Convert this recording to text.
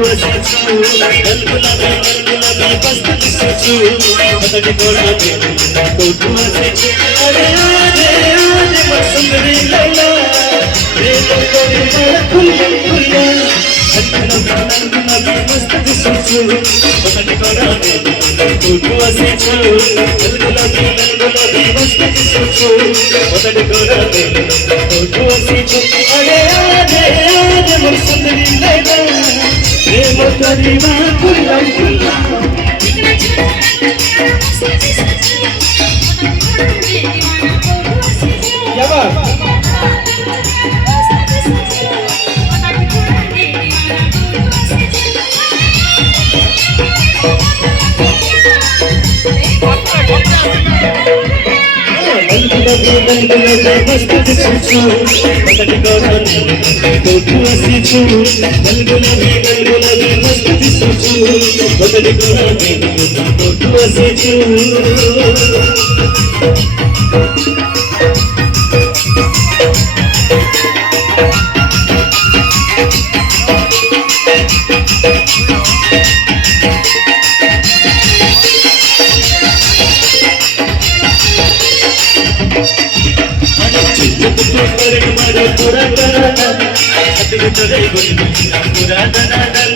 వసించు గల్గులమే బస్తు తీసుచు మొదటి గోడమే కోటు వసించు అరే ఆరే ఆరే వసుందరి లైలా రేలో కోరి కుల్లా గల్గులమే బస్తు తీసుచు మొదటి గోడమే కోటు వసించు గల్గులమే బస్తు తీసుచు మొదటి గోడమే కోటు వసించు అరే ఆరే ఆరే వసుందరి లైలా రేలో కోరి కుల్లా Pura